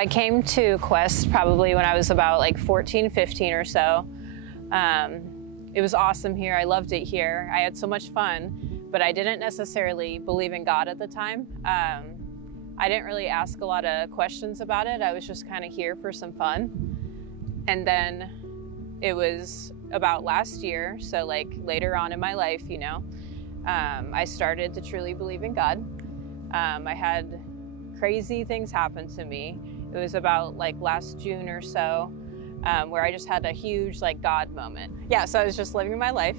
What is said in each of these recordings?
I came to Quest probably when I was about like 14, 15 or so. It was awesome here. I loved it here. I had so much fun, but I didn't necessarily believe in God at the time. I didn't really ask a lot of questions about it. I was just kind of here for some fun. And then it was about last year, so like later on in my life, I started to truly believe in God. I had crazy things happen to me. It was about like last June or so, where I just had a huge like God moment. Yeah, so I was just living my life.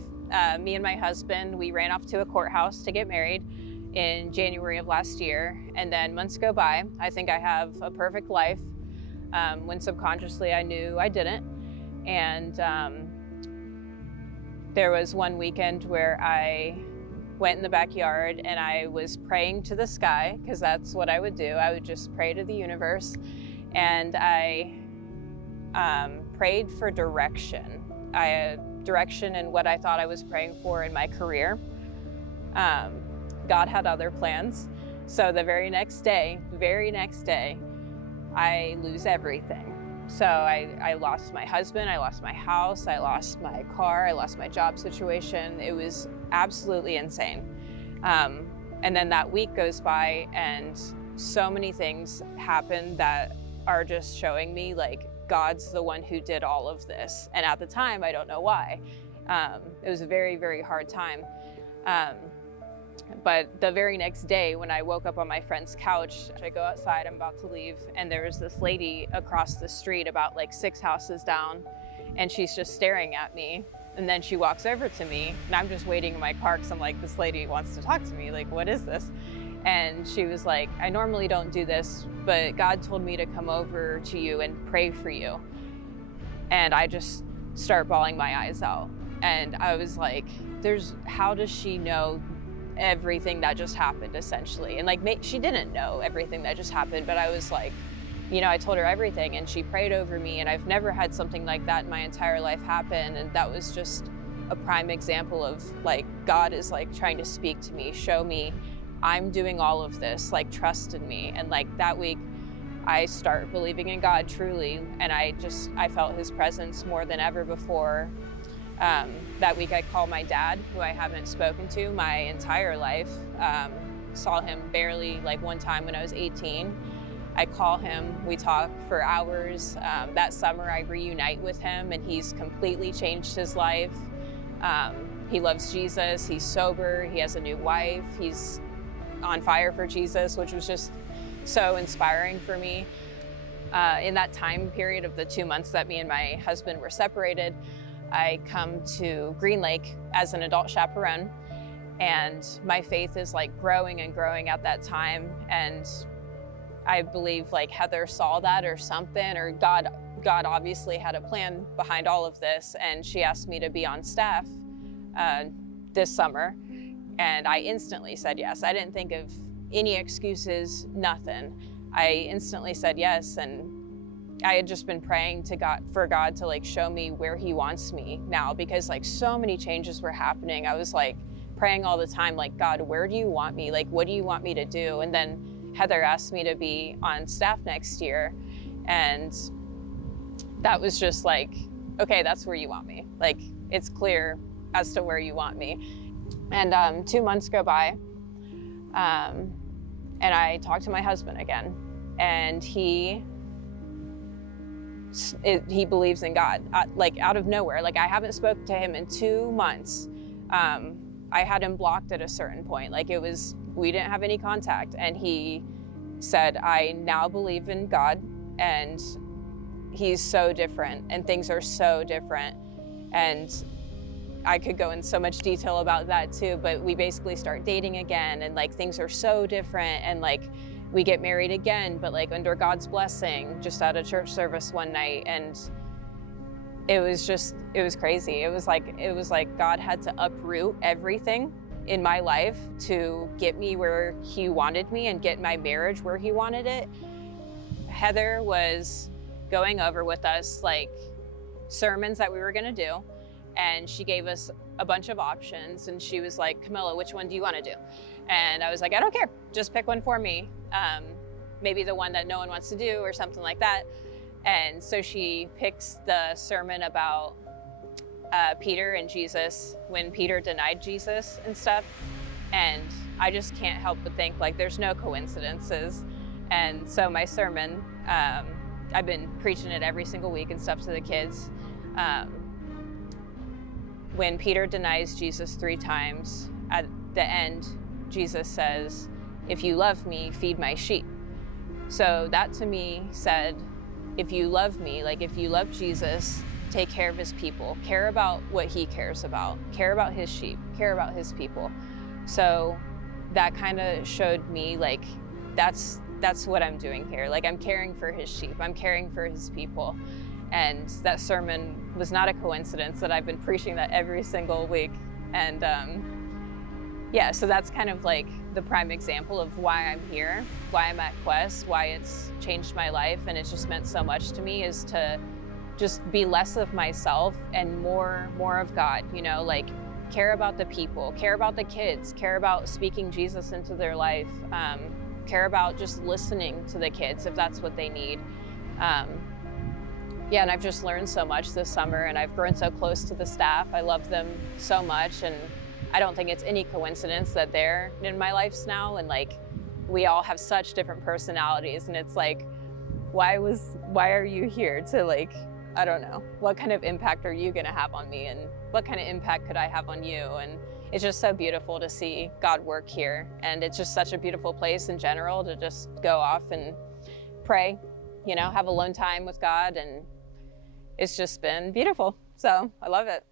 Me and my husband, we ran off to a courthouse to get married in January of last year. And then months go by. I think I have a perfect life, when subconsciously I knew I didn't. And there was one weekend where I went in the backyard and I was praying to the sky, because that's what I would do. I would just pray to the universe. And I prayed for direction. I had direction in what I thought I was praying for in my career. God had other plans. So the very next day, I lose everything. So I lost my husband, I lost my house, I lost my car, I lost my job situation. It was absolutely insane. And then that week goes by and so many things happen that are just showing me like God's the one who did all of this. And at the time, I don't know why. It was a very, very hard time. But the very next day when I woke up on my friend's couch, I go outside, I'm about to leave, and there was this lady across the street about like 6 houses down, and she's just staring at me. And then she walks over to me, and I'm just waiting in my car because I'm like, this lady wants to talk to me, like, what is this? And she was like, I normally don't do this, but God told me to come over to you and pray for you. And I just start bawling my eyes out. And I was like, how does she know everything that just happened, essentially? And like, she didn't know everything that just happened, but I was like, I told her everything, and she prayed over me, and I've never had something like that in my entire life happen. And that was just a prime example of like, God is like trying to speak to me, show me I'm doing all of this, like trust in me. And like that week, I start believing in God truly, and I felt his presence more than ever before. That week I called my dad, who I haven't spoken to my entire life. Saw him barely like one time when I was 18. I call him, we talk for hours. That summer I reunite with him, and he's completely changed his life. He loves Jesus, he's sober, he has a new wife, he's on fire for Jesus, which was just so inspiring for me. In that time period of the 2 months that me and my husband were separated, I come to Green Lake as an adult chaperone, and my faith is like growing and growing at that time. And I believe like Heather saw that or something, or God obviously had a plan behind all of this, and she asked me to be on staff this summer. And I instantly said yes. I didn't think of any excuses, nothing. I instantly said yes, and I had just been praying for God to like show me where he wants me now, because like so many changes were happening. I was like praying all the time, like, God, where do you want me? Like, what do you want me to do? And then Heather asked me to be on staff next year. And that was just like, okay, that's where you want me. Like, it's clear as to where you want me. And 2 months go by, and I talk to my husband again, and he believes in God, like out of nowhere. Like, I haven't spoken to him in 2 months. I had him blocked at a certain point. Like, we didn't have any contact. And he said, I now believe in God, and he's so different, and things are so different. And I could go in so much detail about that too, but we basically start dating again, and like things are so different, and like we get married again, but like under God's blessing, just at a church service one night. And it was crazy. It was like God had to uproot everything in my life to get me where he wanted me and get my marriage where he wanted it. Heather was going over with us like sermons that we were gonna do, and she gave us a bunch of options, and she was like, Camilla, which one do you want to do? And I was like, I don't care, just pick one for me. maybe the one that no one wants to do or something like that. And so she picks the sermon about Peter and Jesus, when Peter denied Jesus and stuff. And I just can't help but think, like, there's no coincidences. And so my sermon, I've been preaching it every single week and stuff to the kids. When Peter denies Jesus 3 times, at the end, Jesus says, "If you love me, feed my sheep." So that to me said, if you love me, like if you love Jesus, take care of his people, care about what he cares about, care about his sheep, care about his people. So that kind of showed me, like, that's what I'm doing here. Like, I'm caring for his sheep, I'm caring for his people. And that sermon was not a coincidence that I've been preaching that every single week. And yeah, so that's kind of like the prime example of why I'm here, why I'm at Quest, why it's changed my life, and it's just meant so much to me, is to just be less of myself and more of God, you know, like care about the people, care about the kids, care about speaking Jesus into their life, care about just listening to the kids if that's what they need. Yeah, and I've just learned so much this summer, and I've grown so close to the staff. I love them so much, and I don't think it's any coincidence that they're in my life now. And like, we all have such different personalities, and it's like, why are you here to, like, I don't know, what kind of impact are you gonna have on me, and what kind of impact could I have on you? And it's just so beautiful to see God work here, and it's just such a beautiful place in general to just go off and pray, you know, have alone time with God, and it's just been beautiful. So I love it.